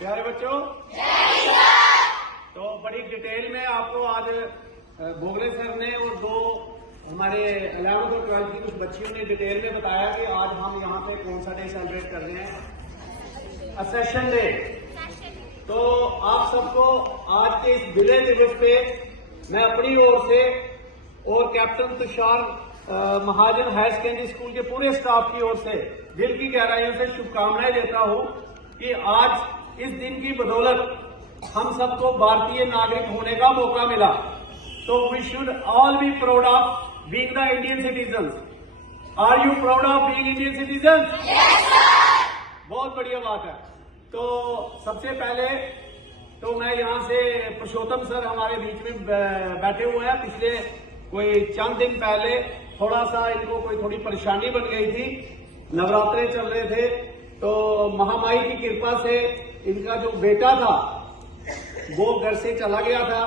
प्यारे बच्चों, तो बड़ी डिटेल में आपको आज बोगले सर ने और दो हमारे 11th और 12th की कुछ बच्चियों ने डिटेल में बताया कि आज हम यहाँ पे कौन सा डे सेलिब्रेट कर रहे हैं, असेशन डे। तो आप सबको आज के इस विजय दिवस पे मैं अपनी ओर से और कैप्टन तुषार महाजन हायर सेकेंडरी स्कूल के पूरे स्टाफ की ओर से दिल की गहराइयों से शुभकामनाएं देता हूं कि आज इस दिन की बदौलत हम सबको भारतीय नागरिक होने का मौका मिला। तो we should all be proud of being the Indian citizens. Are you proud of being Indian citizens? बहुत बढ़िया बात है। तो सबसे पहले तो मैं यहाँ से पुरुषोत्तम सर हमारे बीच में बैठे हुए हैं। पिछले कोई चंद दिन पहले थोड़ा सा इनको कोई थोड़ी परेशानी बन गई थी, नवरात्रे चल रहे थे, तो महामाई की कृपा से इनका जो बेटा था वो घर से चला गया था।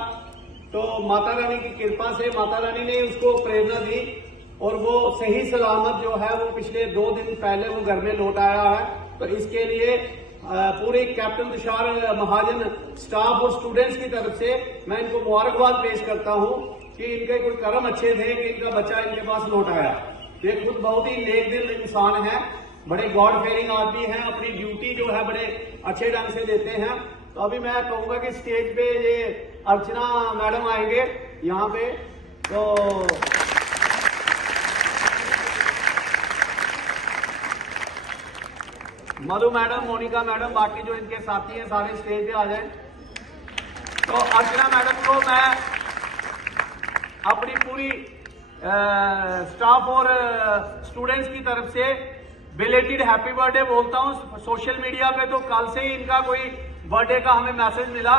तो माता रानी की कृपा से माता रानी ने उसको प्रेरणा दी और वो सही सलामत जो है वो पिछले 2 दिन पहले वो घर में लौट आया है। तो इसके लिए पूरे कैप्टन तुषार महाजन स्टाफ और स्टूडेंट्स की तरफ से मैं इनको मुबारकबाद पेश करता हूं कि इनके कुछ कर्म अच्छे थे कि इनका बच्चा इनके पास लौट आया। ये खुद बहुत ही नेक दिल इंसान है, बड़े गॉड फेयरिंग आदमी हैं, अपनी ड्यूटी जो है बड़े अच्छे ढंग से देते हैं। तो अभी मैं कहूंगा कि स्टेज पे ये अर्चना मैडम आएंगे यहाँ पे। तो मधु मैडम, मोनिका मैडम, बाकी जो इनके साथी हैं सारे स्टेज पे आ जाएं। तो अर्चना मैडम को मैं अपनी पूरी स्टाफ और स्टूडेंट्स की तरफ से बिलेटेड हैप्पी बर्थडे बोलता हूं। सोशल मीडिया पे तो कल से ही इनका कोई बर्थडे का हमें मैसेज मिला,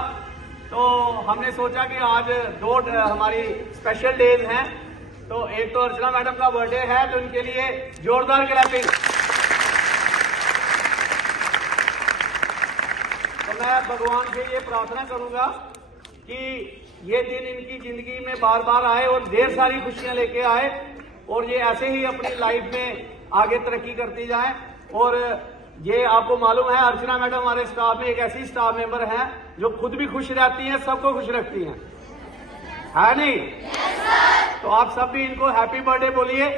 तो हमने सोचा कि आज 2 हमारी स्पेशल डेज हैं। तो एक तो अर्चना मैडम का बर्थडे है, तो इनके लिए जोरदार क्लैपिंग। तो मैं भगवान से ये प्रार्थना करूंगा कि ये दिन इनकी जिंदगी में बार बार आए और ढेर सारी खुशियां लेके आए और ये ऐसे ही अपनी लाइफ में आगे तरक्की करती जाए। और ये आपको मालूम है अर्चना मैडम हमारे स्टाफ में एक ऐसी स्टाफ मेंबर हैं जो खुद भी खुश रहती हैं, सबको खुश रखती हैं, है नहीं? तो आप सब भी इनको हैप्पी बर्थडे बोलिए।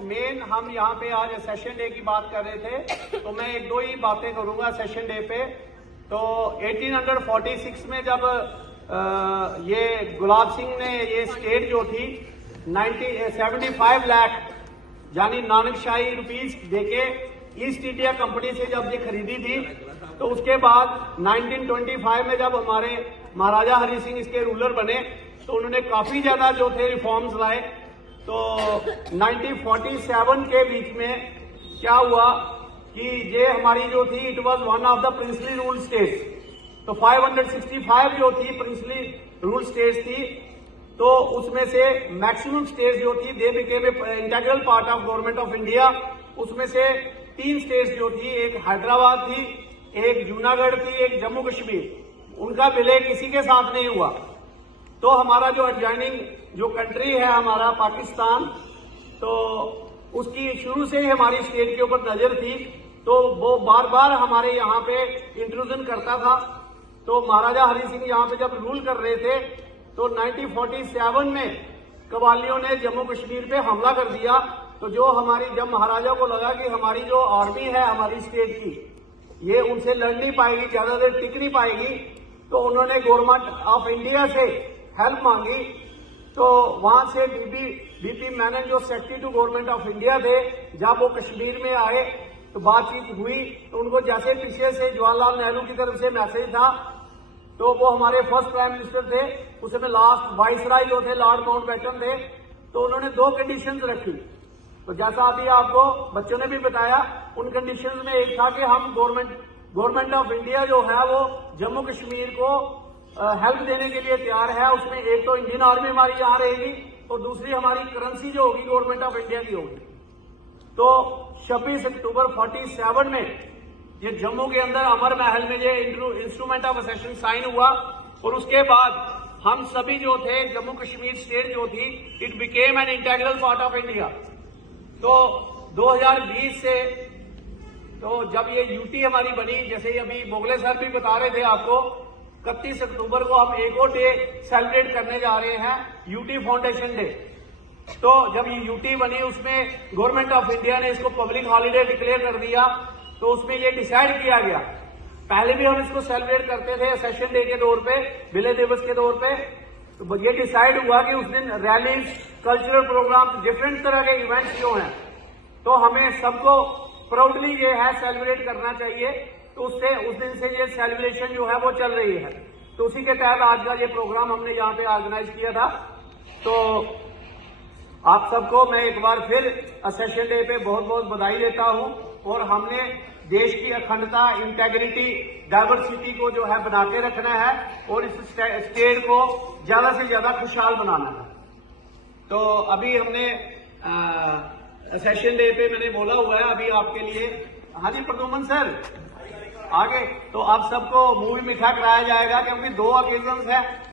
मेन हम यहाँ पे आज सेशन डे की बात कर रहे थे, तो मैं 1-2 ही बातें करूंगा सेशन डे पे। तो 1846 में जब ये गुलाब सिंह ने ये स्टेट जो थी 75 लाख यानी नानकशाही रुपीस देके ईस्ट इंडिया कंपनी से जब ये खरीदी थी, तो उसके बाद 1925 में जब हमारे महाराजा हरि सिंह इसके रूलर बने तो उन्होंने काफी ज्यादा जो थे रिफॉर्म्स लाए। तो 1947 के बीच में क्या हुआ कि ये हमारी जो थी it was one of the princely rule states. तो 565 जो थी प्रिंसली रूल स्टेट्स थी, तो उसमें से मैक्सिमम स्टेट्स जो थी they became integral part of government of India. उसमें से 3 स्टेट्स जो थी, एक हैदराबाद थी, एक जूनागढ़ थी, एक जम्मू कश्मीर, उनका विलय किसी के साथ नहीं हुआ। तो हमारा जो एडजॉइनिंग जो कंट्री है हमारा पाकिस्तान, तो उसकी शुरू से ही हमारी स्टेट के ऊपर नजर थी, तो वो बार बार हमारे यहाँ पे इंट्रूजन करता था। तो महाराजा हरि सिंह यहाँ पे जब रूल कर रहे थे तो 1947 में कबालियों ने जम्मू कश्मीर पे हमला कर दिया। तो जो हमारी जब महाराजा को लगा कि हमारी जो आर्मी है हमारी स्टेट की ये उनसे लड़ नहीं पाएगी, ज्यादा देर टिक नहीं पाएगी, तो उन्होंने गवर्नमेंट ऑफ इंडिया से हेल्प मांगी। तो वहां से बीपी मेनन जो secretary to government of India थे, जब वो कश्मीर में आए तो बातचीत हुई, तो उनको जैसे पीछे से जवाहरलाल नेहरू की तरफ से मैसेज था, तो वो हमारे फर्स्ट प्राइम मिनिस्टर थे, उसमें लास्ट वाइसराय जो थे लॉर्ड माउंटबेटन थे, तो उन्होंने 2 कंडीशंस रखी। तो जैसा अभी आपको बच्चों ने भी बताया, उन कंडीशंस में एक था कि हम गवर्नमेंट ऑफ इंडिया जो है वो जम्मू कश्मीर को हेल्प देने के लिए तैयार है। उसमें एक तो इंडियन आर्मी हमारी यहाँ रहेगी और दूसरी हमारी करेंसी जो होगी गवर्नमेंट ऑफ इंडिया की होगी। तो 26 अक्टूबर 47 में ये जम्मू के अंदर अमर महल में ये इंस्ट्रूमेंट ऑफ असेशन साइन हुआ और उसके बाद हम सभी जो थे जम्मू कश्मीर स्टेट जो थी it became an integral part of India. तो 2020 से तो जब ये यूटी हमारी बनी, जैसे अभी बोगले सर भी बता रहे थे आपको, 31 अक्टूबर को हम एक और डे सेलिब्रेट करने जा रहे हैं, यूटी फाउंडेशन डे। तो जब ये यूटी बनी उसमें गवर्नमेंट ऑफ इंडिया ने इसको पब्लिक हॉलीडे डिक्लेयर कर दिया। तो उसमें ये डिसाइड किया गया, पहले भी हम इसको सेलिब्रेट करते थे सेशन डे के तौर पे, विलय दिवस के तौर पे। तो ये डिसाइड हुआ कि उस दिन रैली, कल्चरल प्रोग्राम, डिफरेंट तरह के इवेंट्स जो हैं तो हमें सबको प्राउडली ये है सेलिब्रेट करना चाहिए। तो उससे उस दिन से ये सेलिब्रेशन जो है वो चल रही है। तो उसी के तहत आज का ये प्रोग्राम हमने यहाँ पे ऑर्गेनाइज किया था। तो आप सबको मैं एक बार फिर सेशन डे पे बहुत बहुत बधाई देता हूँ। और हमने देश की अखंडता, इंटेग्रिटी, डाइवर्सिटी को जो है बना के रखना है और इस स्टेट को ज्यादा से ज्यादा खुशहाल बनाना है। तो अभी हमने सेशन डे पे मैंने बोला हुआ है अभी आपके लिए। हाँ जी प्रदुमन सर आगे। तो आप सबको मुंह भी मीठा कराया जाएगा क्योंकि 2 ओकेजन्स है।